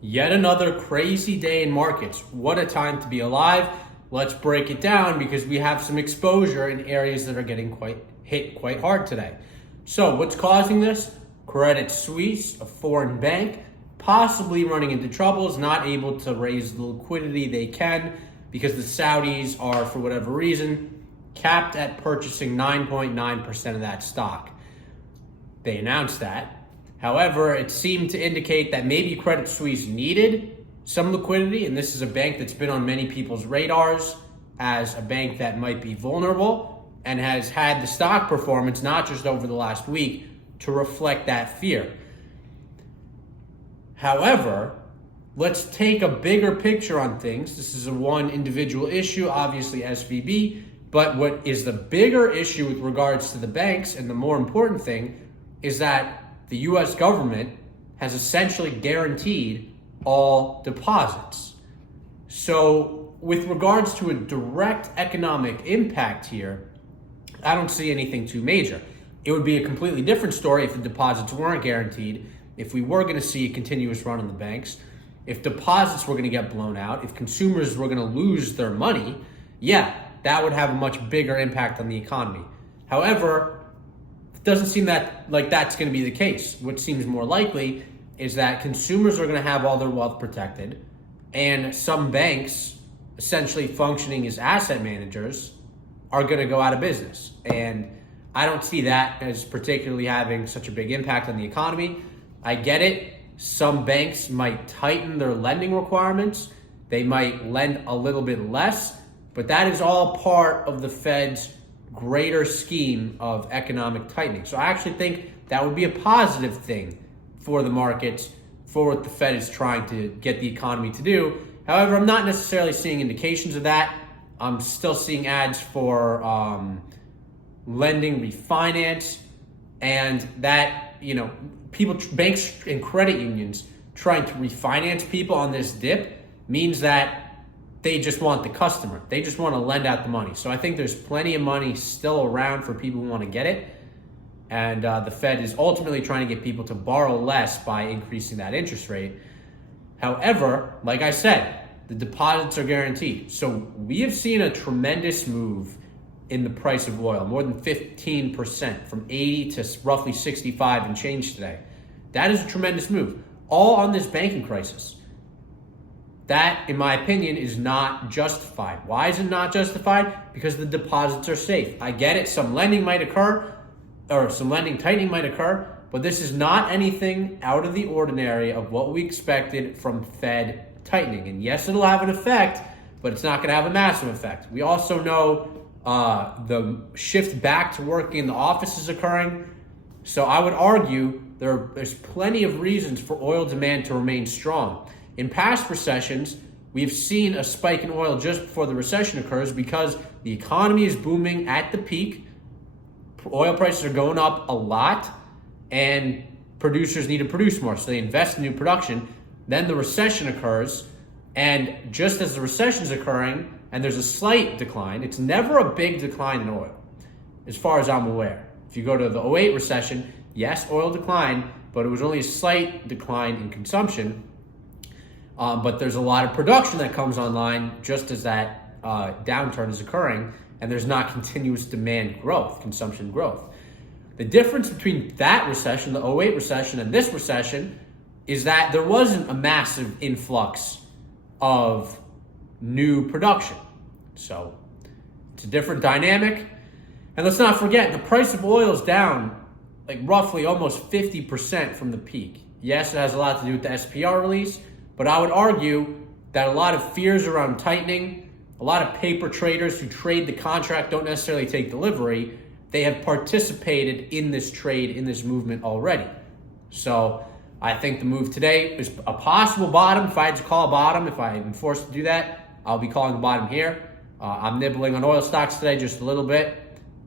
Yet another crazy day in markets. What a time to be alive. Let's break it down because we have some exposure in areas that are getting hit quite hard today. So what's causing this? Credit Suisse, a foreign bank, possibly running into troubles, not able to raise the liquidity they can because the Saudis are, for whatever reason, capped at purchasing 9.9% of that stock. They announced that. However, it seemed to indicate that maybe Credit Suisse needed some liquidity, and this is a bank that's been on many people's radars as a bank that might be vulnerable and has had the stock performance, not just over the last week, to reflect that fear. However, let's take a bigger picture on things. This is a one individual issue, obviously SVB, but what is the bigger issue with regards to the banks, and the more important thing, is that the US government has essentially guaranteed all deposits. So with regards to a direct economic impact here, I don't see anything too major. It would be a completely different story if the deposits weren't guaranteed, if we were gonna see a continuous run on the banks, if deposits were gonna get blown out, if consumers were gonna lose their money, yeah, that would have a much bigger impact on the economy. However, it doesn't seem like that's going to be the case. What seems more likely is that consumers are going to have all their wealth protected, and some banks, essentially functioning as asset managers, are going to go out of business. And I don't see that as particularly having such a big impact on the economy. I get it. Some banks might tighten their lending requirements. They might lend a little bit less, but that is all part of the Fed's greater scheme of economic tightening. So I actually think that would be a positive thing for the markets, for what the Fed is trying to get the economy to do. However, I'm not necessarily seeing indications of that. I'm still seeing ads for lending refinance, and that, banks and credit unions trying to refinance people on this dip means that they just want the customer. They just want to lend out the money. So I think there's plenty of money still around for people who want to get it. And the Fed is ultimately trying to get people to borrow less by increasing that interest rate. However, like I said, the deposits are guaranteed. So we have seen a tremendous move in the price of oil, more than 15%, from 80 to roughly 65 and change today. That is a tremendous move, all on this banking crisis. That, in my opinion, is not justified. Why is it not justified? Because the deposits are safe. I get it, some lending might occur, or some lending tightening might occur, but this is not anything out of the ordinary of what we expected from Fed tightening. And yes, it'll have an effect, but it's not gonna have a massive effect. We also know the shift back to working in the office is occurring. So I would argue there's plenty of reasons for oil demand to remain strong. In past recessions, we've seen a spike in oil just before the recession occurs because the economy is booming at the peak. Oil prices are going up a lot, and producers need to produce more, so they invest in new production. Then the recession occurs, and just as the recession is occurring and there's a slight decline, it's never a big decline in oil, as far as I'm aware. If you go to the 2008 recession, yes, oil declined, but it was only a slight decline in consumption. But there's a lot of production that comes online just as that downturn is occurring, and there's not continuous demand growth, consumption growth. The difference between that recession, the 2008 recession, and this recession is that there wasn't a massive influx of new production. So it's a different dynamic. And let's not forget, the price of oil is down like roughly almost 50% from the peak. Yes, it has a lot to do with the SPR release, but I would argue that a lot of fears around tightening, a lot of paper traders who trade the contract don't necessarily take delivery. They have participated in this trade, in this movement already. So I think the move today is a possible bottom. If I had to call a bottom, if I am forced to do that, I'll be calling the bottom here. I'm nibbling on oil stocks today just a little bit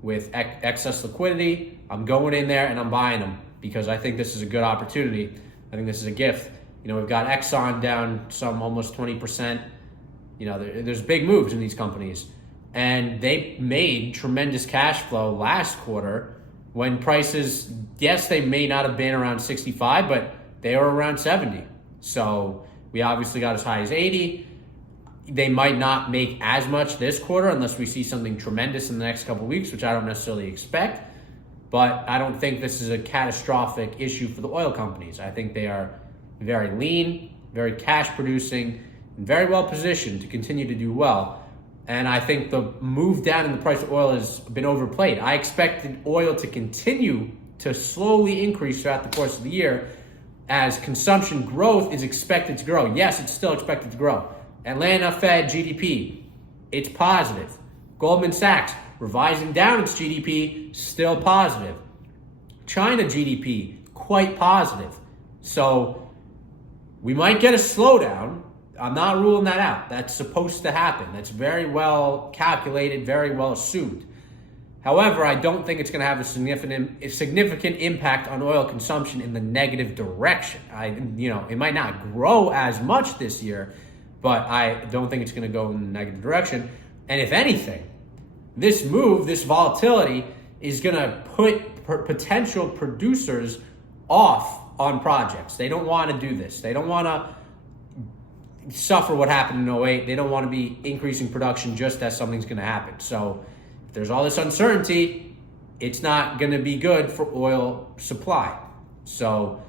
with excess liquidity. I'm going in there and I'm buying them because I think this is a good opportunity. I think this is a gift. We've got Exxon down some almost 20%. There's big moves in these companies. And they made tremendous cash flow last quarter when prices, yes, they may not have been around 65, but they were around 70. So We obviously got as high as 80. They might not make as much this quarter unless we see something tremendous in the next couple of weeks, which I don't necessarily expect. But I don't think this is a catastrophic issue for the oil companies. I think they are very lean, very cash producing, and very well positioned to continue to do well. And I think the move down in the price of oil has been overplayed. I expected oil to continue to slowly increase throughout the course of the year as consumption growth is expected to grow. Yes, it's still expected to grow. Atlanta Fed GDP, it's positive. Goldman Sachs revising down its GDP, still positive. China GDP, quite positive. So we might get a slowdown. I'm not ruling that out. That's supposed to happen. That's very well calculated, very well assumed. However, I don't think it's going to have a significant impact on oil consumption in the negative direction. It might not grow as much this year, but I don't think it's going to go in the negative direction. And if anything, this move, this volatility, is going to put potential producers off on projects. They don't want to do this. They don't want to suffer what happened in 08. They don't want to be increasing production just as something's going to happen. So if there's all this uncertainty, it's not going to be good for oil supply. So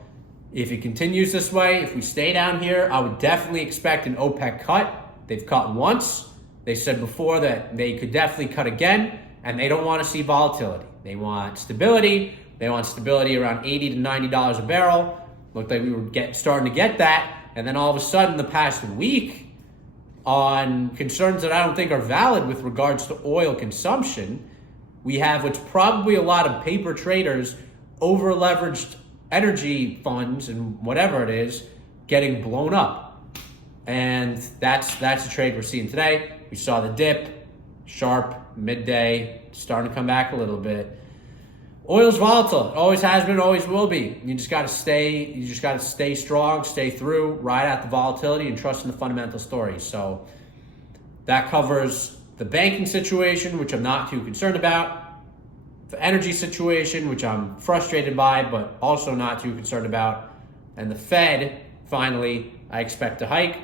if it continues this way, if we stay down here, I would definitely expect an OPEC cut. They've cut once. They said before that they could definitely cut again, and they don't want to see volatility. They want stability. They want stability around $80 to $90 a barrel. Looked like we were starting to get that. And then all of a sudden, the past week, on concerns that I don't think are valid with regards to oil consumption, we have what's probably a lot of paper traders, over-leveraged energy funds and whatever it is, getting blown up. And that's the trade we're seeing today. We saw the dip, sharp, midday, starting to come back a little bit. Oil's volatile. It always has been, always will be. You just got to stay strong, stay through, ride out the volatility, and trust in the fundamental story. So that covers the banking situation, which I'm not too concerned about. The energy situation, which I'm frustrated by, but also not too concerned about. And the Fed, finally, I expect to hike.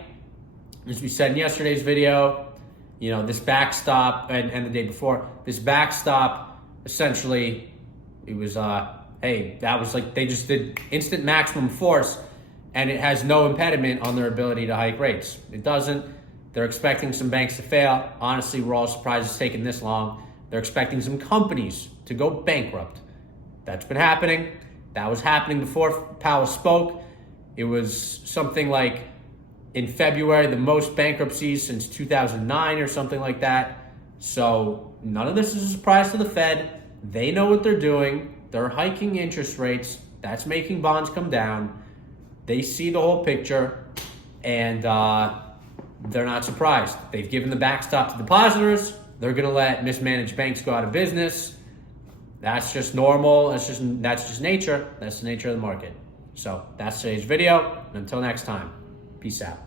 As we said in yesterday's video, this backstop, and the day before, this backstop, essentially, it was, that was like they just did instant maximum force, and it has no impediment on their ability to hike rates. It doesn't. They're expecting some banks to fail. Honestly, we're all surprised it's taken this long. They're expecting some companies to go bankrupt. That's been happening. That was happening before Powell spoke. It was something like in February, the most bankruptcies since 2009 or something like that. So none of this is a surprise to the Fed. They know what they're doing. They're hiking interest rates. That's making bonds come down. They see the whole picture, and they're not surprised. They've given the backstop to depositors. They're going to let mismanaged banks go out of business. That's just normal. That's just nature. That's the nature of the market. So that's today's video. And until next time, peace out.